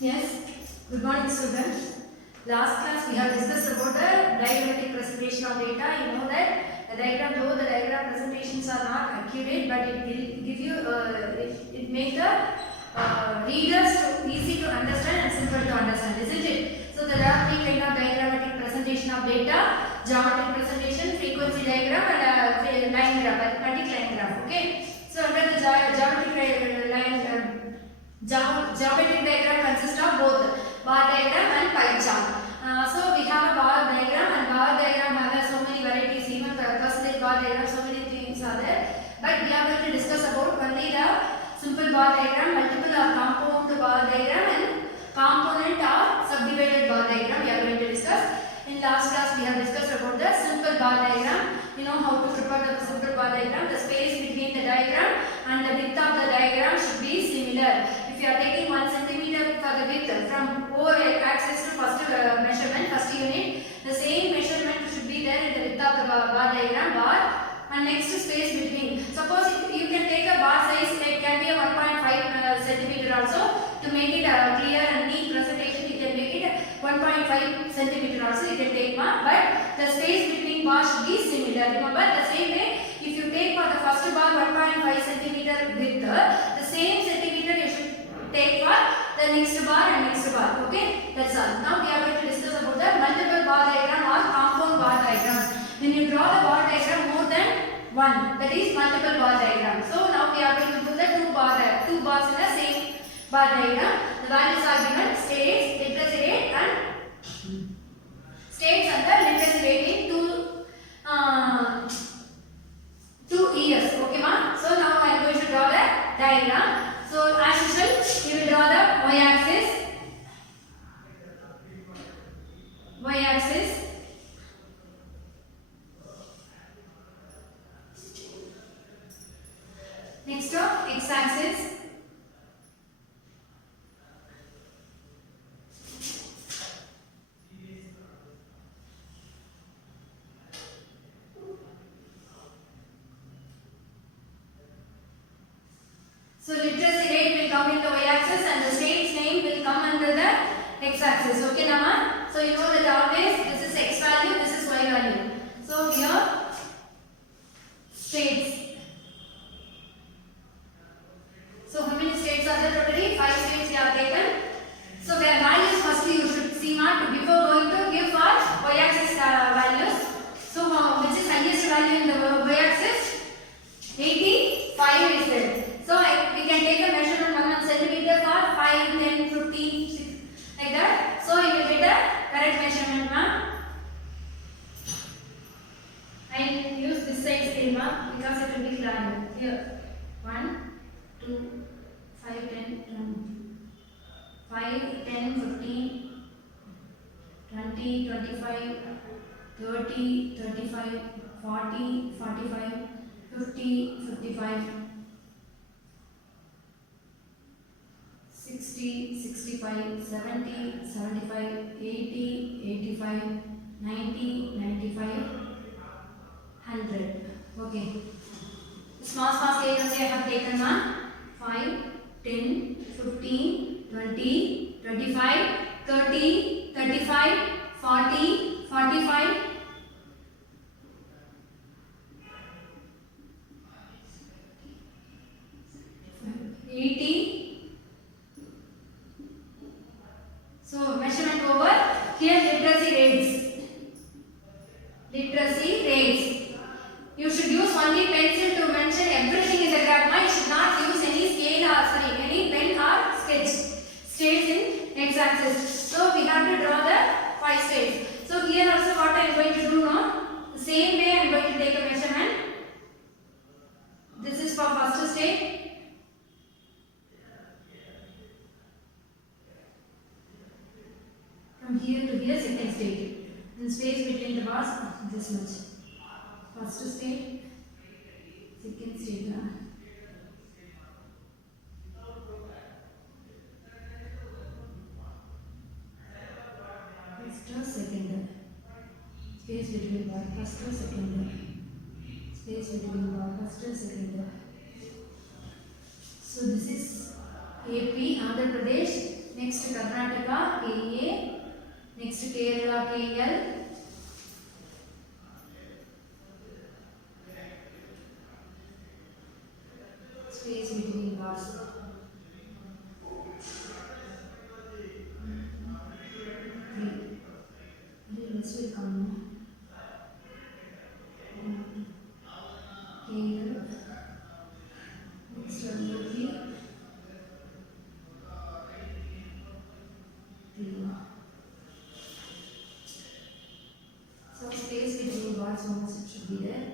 Yes, good morning students. Last class we have discussed about the diagrammatic presentation of data. You know that the diagram, though the diagram presentations are not accurate, but it will give you, it make the readers easy to understand and simple to understand, isn't it? So there are three kind of diagrammatic presentation of data: geometric presentation, frequency diagram, and line graph, arithmetic line graph. Okay. So under the geometric diagram consists of both bar diagram and pie chart. So we have a bar diagram, and bar diagram have so many varieties, even percentage bar diagram, so many things are there. But we are going to discuss about only the simple bar diagram, multiple or compound bar diagram, and component or subdivided bar diagram we are going to discuss. In last class we have discussed about the simple bar diagram. You know how to prepare the simple bar diagram. The space between the diagram and the width of the diagram should be similar. If you are taking 1 centimeter for the width from O axis to first measurement, first unit, the same measurement should be there in the width of the bar diagram bar. And next space between. Suppose if you can take a bar size, it can be a 1.5 centimeter also. To make it a clear and neat presentation, you can make it 1.5 centimeter also. You can take one, but the space between bars should be similar. Remember, the same way, if you take for the first bar 1.5 centimeter width, the same centimeter you should take for the next bar and next bar. Okay, that's all. Now we are going to discuss about the multiple bar diagram or compound bar diagram. When you draw the bar diagram more than one, that is multiple bar diagram. So now we are going to do the two bars in the same bar diagram. The values are given: states, literacy rate, and states and the literacy rate in two years. Okay, ma? So now I am going to draw the diagram. So as usual, we will draw the y-axis. Next up, x-axis. So literacy rate will come in the y-axis and the state's name will come under the x-axis. Okay, Nama? So you know that always this is x value, this is y value. So here states. So how many states are there totally? 5 states we have taken. So where values firstly you should see mark before going to give for y-axis values. So which is highest value in the y-axis? 85 is there. So we can take a measurement 1 centimeter for 5, 10, 15, 6, like that. So you will get a correct measurement, ma'am. I will use this side scale, ma'am, because it will be clear. Here, 1, 2, 5, 10, 5, 10, 15, 20, 25, 30, 35, 40, 45, 50, 55, 60, 65, 70, 75, 80, 85, 90, 95, 100. Okay. Small scale I have taken 5, 10, 15, 20, 25, 30, 35, 40, 45, 80. So measurement over. Here literacy rates. Literacy rates. You should use only pencil to mention everything in the graph. You should not use any scale or any pen or sketch. States in x-axis. So we have to draw the 5 states. So here also what I am going to do now, the same way I am going to take a measurement. This is for first state. From here to here, second state. And space between the bars, this much. First state, second state. First, second. Space between bar, first, second. Space between bar, first, second. So this is AP, Andhra Pradesh. Next Karnataka KA. Next Kerala KL. Space between bars. This will come. KL. Next one will be so space between bars, how much it should be there?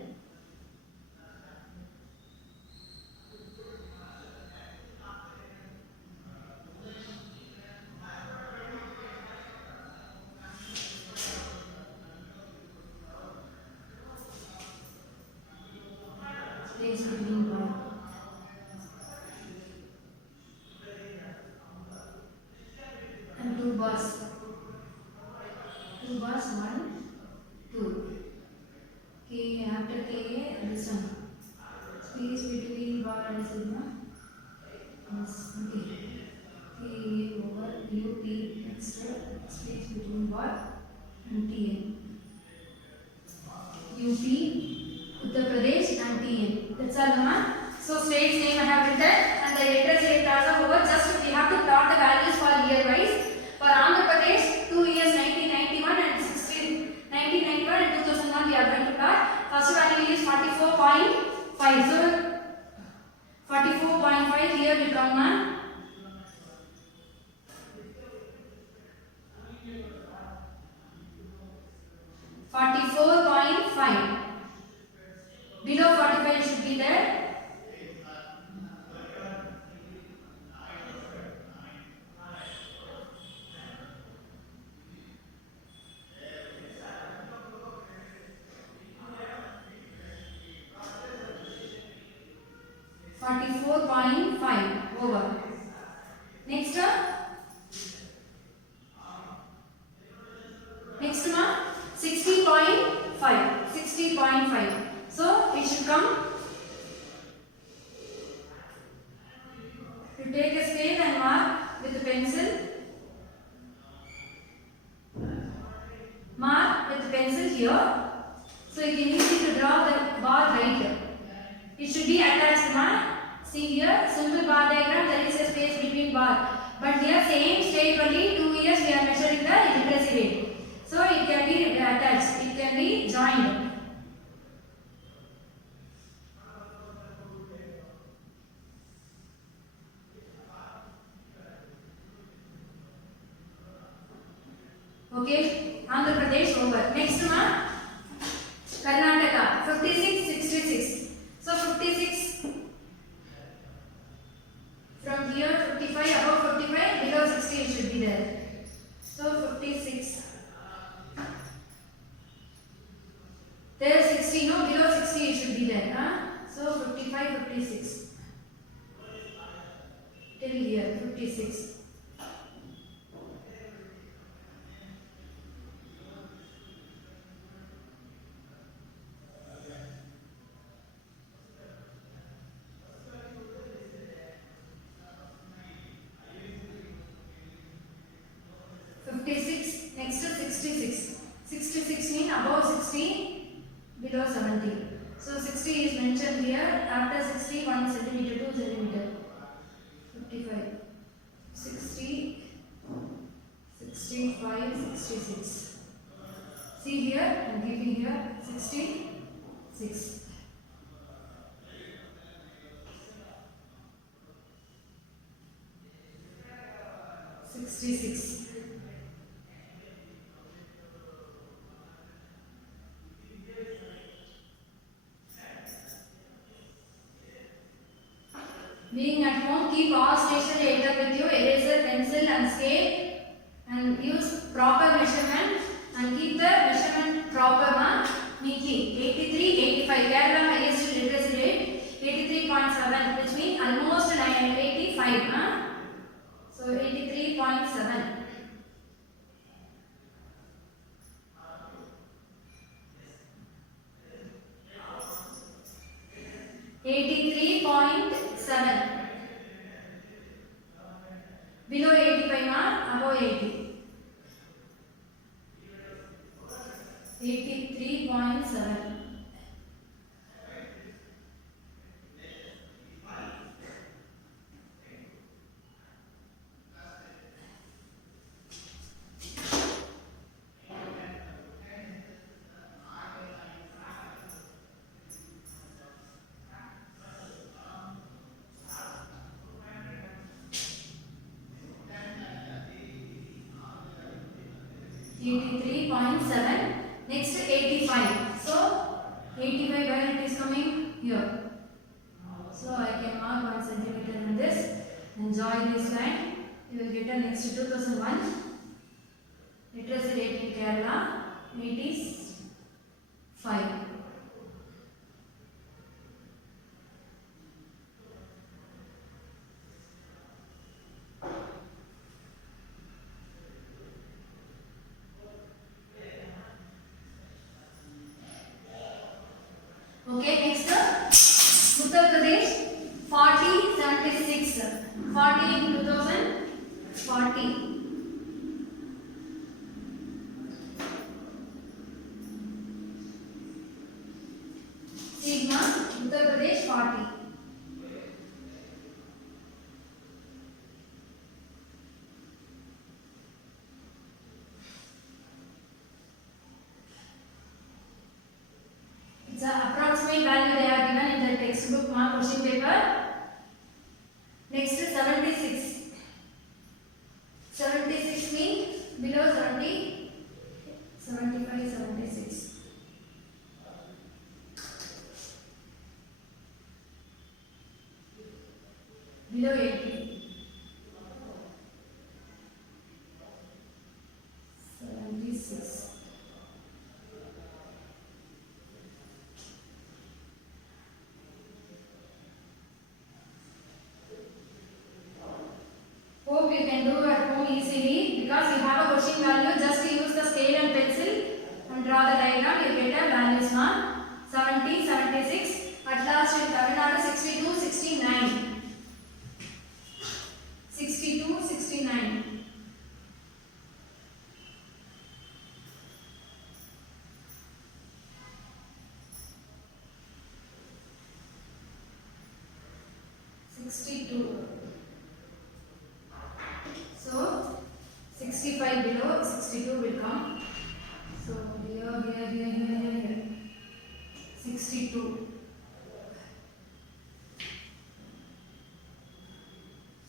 Space between bar. And 2 bars. 2 bars, 1, 2. K after K, this one. Space between bar and sigma. Yes, okay. K over UP, next space between bar and TN. UP, Uttar Pradesh and TN. That's all, Mama. So state's name I have written and the letters rate also over. Just we have to plot the values for year wise. For Andhra Pradesh, 2 years 1991 and 1991 and 2001 we are going to plot. First value is 44.5. So 44.5 here will come, Ma'am. 44.5. Below 45 should be there. Over. Next one. Next one. 60.5. 60.5. So it should come. You take a scale and mark with a pencil. Mark with the pencil here. So you can easy to draw the bar right here. It should be attached, Mark. See here, simple bar diagram, there is a space between bar. But here same state only 2 years we are measuring the literacy rate. So it can be attached, it can be joined. Okay, Andhra Pradesh over. Next one, Karnataka, 56, 66. So 56. From here 55, above 55, below 60 it should be there. So 56. There 60, no, below 60 it should be there. Huh? So 55, 56. Till here 56. Next to 66. 66 means above 60, below 70. So 60 is mentioned here. After 60, 1 centimeter, 2 centimeter. 55. 60, 65, 66. See here, I am giving here 66. 66. Being at home, keep all stationery either with you, eraser, pencil and scale, and use proper measurement and keep the measurement proper, ma. Meeting 83, 85. Kerala highest literacy rate 83.7, which means almost 85, ma. So 83.7. 83.7. Below 85 above 80. 83.7. Next 85. So 85 where it is coming here. So I can mark 1 centimeter in this. Enjoy this line. You will get a next 2001 literacy rate in Kerala 85. Okay, next Uttar Pradesh 4076. 40 in 2040. Sigma Uttar Pradesh 40. It's an approximate value they are given in the textbook mark question paper. Next is 76. 76 means below 70, 75, 76. Below 80. 76. Hope you can do at home easily because you have a question value. Just use the scale and pencil and draw the diagram. You get a values mark 70, 76. At last in Tamil Nadu 62, 69. 62, 69. So 65 below 62 will come. So here. 62.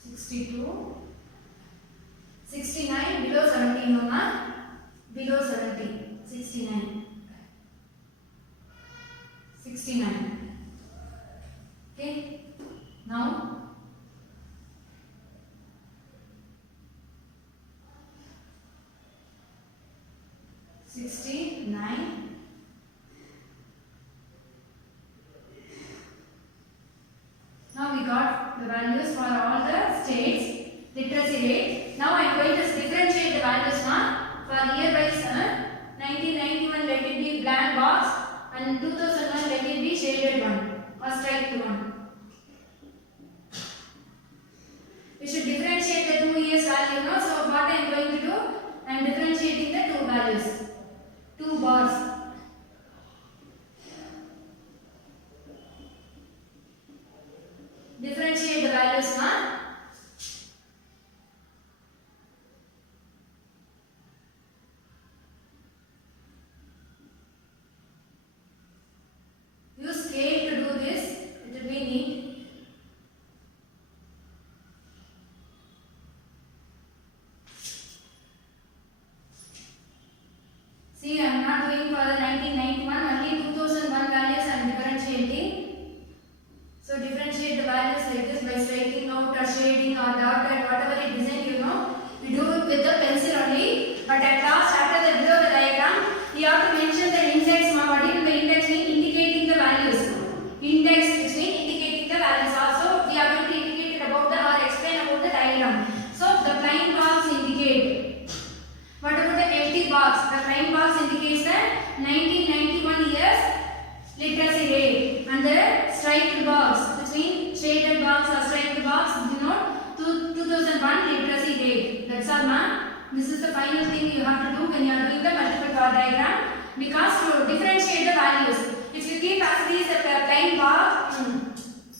62. 69 below 70 no ma? Below 70. 69. 69. Okay. Now 69. Now we got the values for all the states literacy rate. Now I am going to differentiate the values now. For year wise 1991 let it be blank box and 2001 let it be shaded one or striped one. We should differentiate the 2 years value now. So what I am going to do? I am differentiating the two values. 2 bars. Differentiate the values now. Use scale to do this. It will be neat. See, I am not doing for the 1991, only 2001 values I am differentiating. So differentiate the values like this by striking out or shading or dotted, whatever it design you know. We do it with the pencil only. But at last, after the below the diagram, you have to mention the index. What is the index mean? Indicating the values. Index which means indicating the values. Also, we are going to indicate about the or explain about the diagram. So the plain box indicate. What about the empty box? The plain box indicates the 1991 years literacy rate, and the striped box, which means shaded box or striped box, denote 2001 literacy rate. That's all. This is the final thing you have to do when you are doing the multiple bar diagram, because to differentiate the values, if you keep as these plain bar,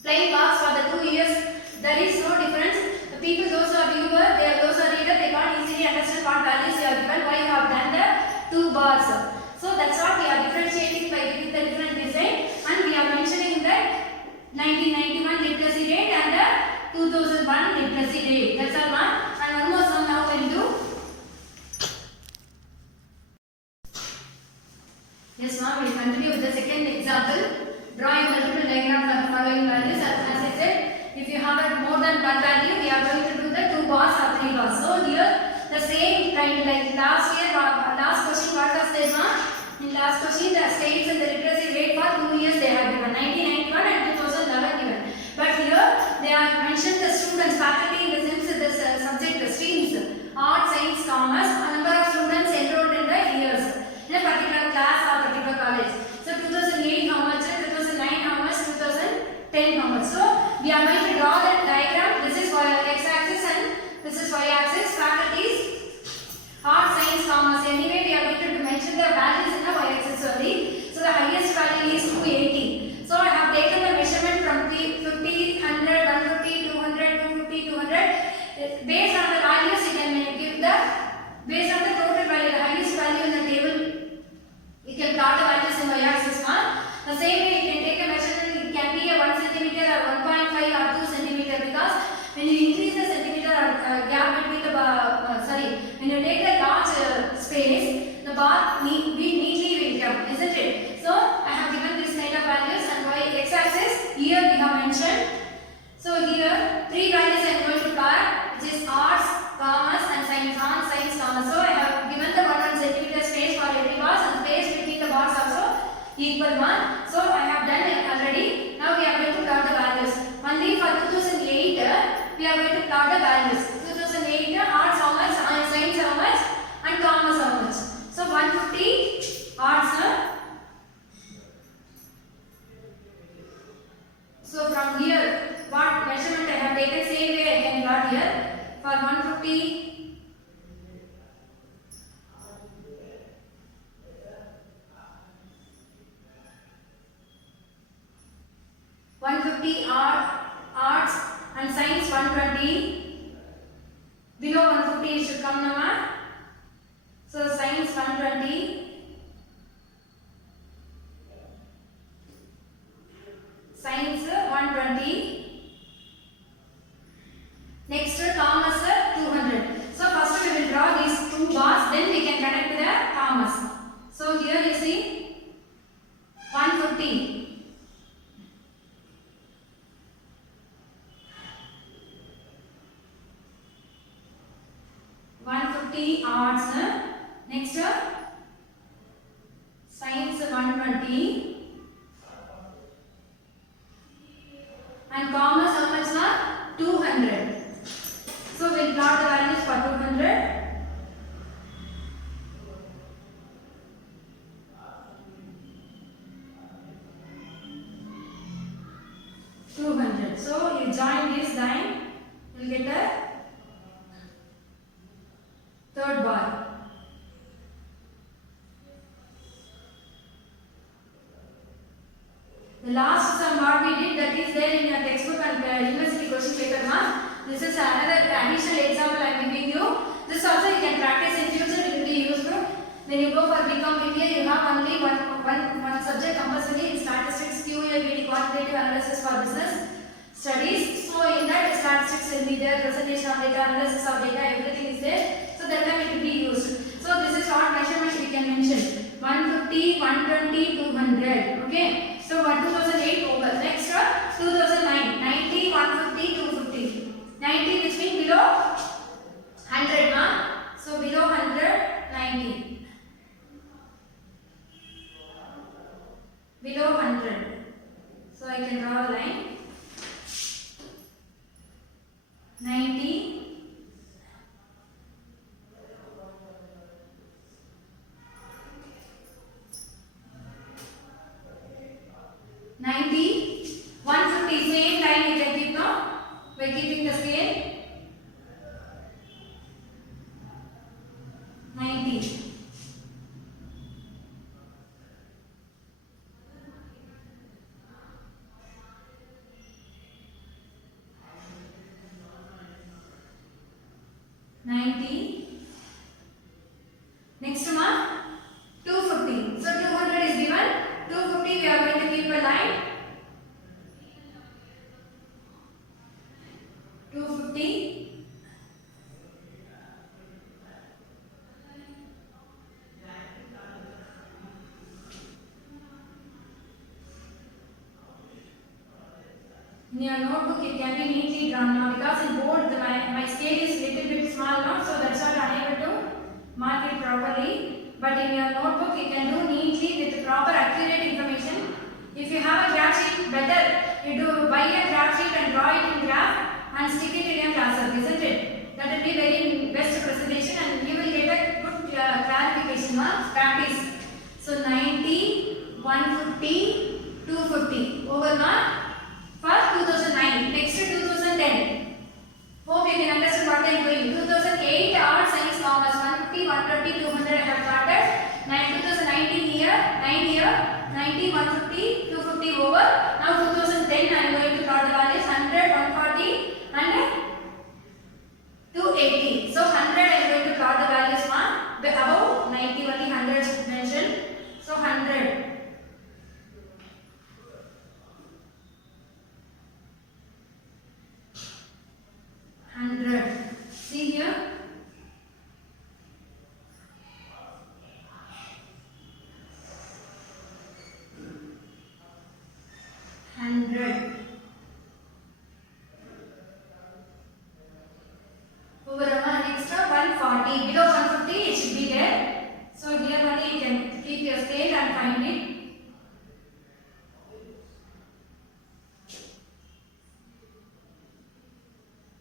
plain bars for the 2 years, there is no difference. The people, those who are viewer, those who are reader, they can't easily understand what values you have given, why you have done the 2 bars. So that's what we are differentiating by giving the different design, and we are mentioning that 1991 literacy rate and the 2001 literacy rate. That's all, ma'am. And one more sum now we'll do. Yes, ma'am. We'll continue with the second example. Draw a multiple diagram for the following values. As I said, if you have more than one value, we are going to do the 2 bars or 3 bars. So here the same kind like last year, last question what was there, ma'am? In last question, the states and the literacy rate for 2 years they have given 1991 and 2011 given. But here they are mentioned the students, faculty in the sense the subject, the streams, art, science, commerce, a number of students enrolled in the years in a particular class or particular college. So 2008 how much, 2009 how much, 2010 how much. So we are going to draw the diagram. This is for x-axis and this is y-axis. Faculties, art, science, commerce. Anyway, we are going to mention the values in the y-axis only. So the highest value is 280. So I have taken the measurement from 50, 100, 150, 200, 250, 200. Based on the values, you can give the based on the total value, the highest value in the table. You can plot the values in y-axis. The same way, you can take a measurement. It can be a 1 centimeter or 1.5 or 2 centimeter, because when you increase the centimeter gap between the when you take a large space, the bar neatly will come, isn't it? So I have given this kind of values, and y-axis here we have mentioned. So here 3 values I am going to plot, which is arts, commerce and science. On science, commerce. So I have given the 1 centimeter space for every bars, and space between the bars also equal 1. So I have done it already. Now we are going to plot the values. Only for 2008 we are going to plot the values. 2008 arts how much, science how much, and commerce how much. So 150 arts. So from here, what measurement I have taken, same way I can plot here. For 150 arts and science 120. Below 150 it should come now. So science 120, science 120. Next commerce 200. So first we will draw these 2 bars, then we can connect to the commerce. So here you see 150. 150 arts. Next science 120 and commerce how much now? 200. So we'll plot the values for 200. So you join this line, you'll get a third bar. The last sum what we did, that is there in your textbook and university question paper. This is another additional example I am giving you. This also you can practice in future, it will be useful. When you go for BCom BBA, you have only one subject compulsory in statistics, QABD, quantitative analysis for business studies. So in that statistics will be there, presentation of data, analysis of data, everything is there. So that time it will be used. So this is what measurement we can mention. 150, 120, 200. Okay. So 2008 over. Next 2009, 90, 150, 250. 90 which means below 100. So below 100, 90. Below 100. So I can draw a line. 90, 90. Next one, 250. So 200 is given. 250 we are going to keep a line. 250. In your notebook it can be neatly drawn now because in board my scale is little bit small now, so that's why I am able to mark it properly. But in your notebook you can do neatly with proper accurate information. If you have a graph sheet, better you do buy a graph sheet and draw it in graph and stick it in your classroom, isn't it? That will be very best presentation and you will get a good clarification of practice. So 90, 150, 250 over mark for 2009. Next 2010. Hope you can understand what I am doing. 2008 art, science, commerce 150, 120, 200 I have started. 2019 here, 9 here, 90, 150, 250 over. Now 2010 I am going to plot the values 100, 140 and 280. So 100 I am going to plot the values above 90, only 100 is mentioned. So 100. 100. See here. 100. Over next 140. Below 150 it should be there. So here only you can keep your scale and find it.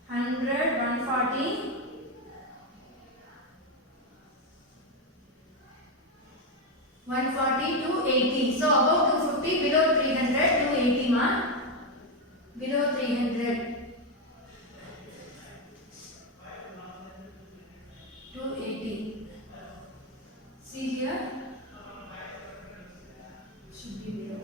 100, 140, 140, 280. So above 250, below 300, 280 mark. Below 300, 280. See here, should be below.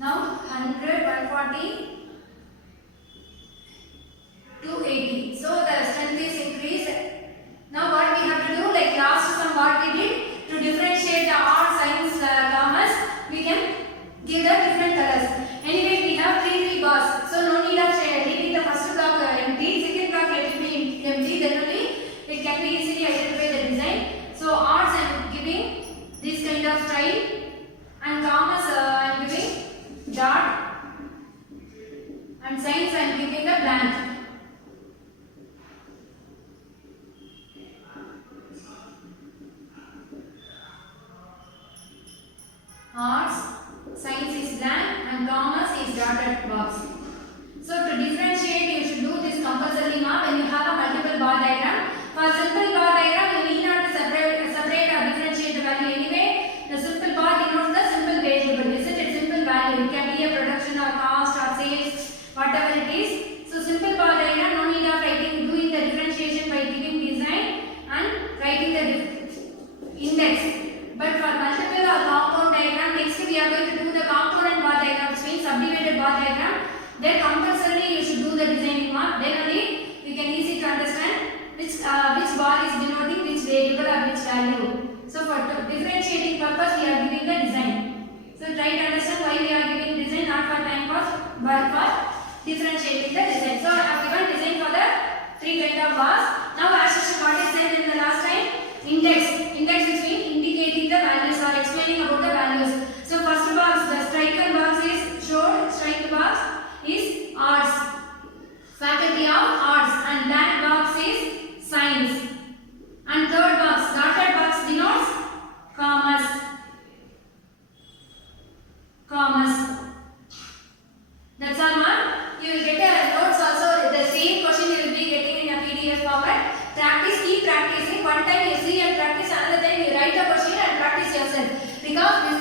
Now 100, 140, 280. So the strength is increased. Now what we have to do, like last some what we did, to differentiate the art, science, commerce, we can give the different colors. Anyway, we have three bars. So no need of leaving the first block empty, second block let it be empty, then only it can be easily identify the design. So arts I am giving this kind of style and commerce I am giving dot and science I am giving the blank. Arts, science is blank and commerce is dotted box. So to differentiate you should do this compulsory when you have a multiple bar diagram. For simple bar diagram you need not to separate or differentiate the value anyway. The simple bar denotes the simple variable, isn't it? Simple value. It can be a production or cost or sales, whatever it is. So simple bar diagram, no need of doing the differentiation by giving design and writing the index. But for multiple or compound diagram, next we are going to do the component bar diagram, which means subdivided bar diagram. Then compulsorily you should do the designing mark. Then only you can easy to understand which bar is denoting which variable or which value. So for differentiating purpose we are giving the design. So try to understand why we are giving design, not for time pass but for differentiating the design. So I have given design for the three kind of bars. Now as what is said in the last time, index. Index which means indicating the values or explaining about the values. So first box, the striker box is showed. Striker box is arts, faculty of arts, and because this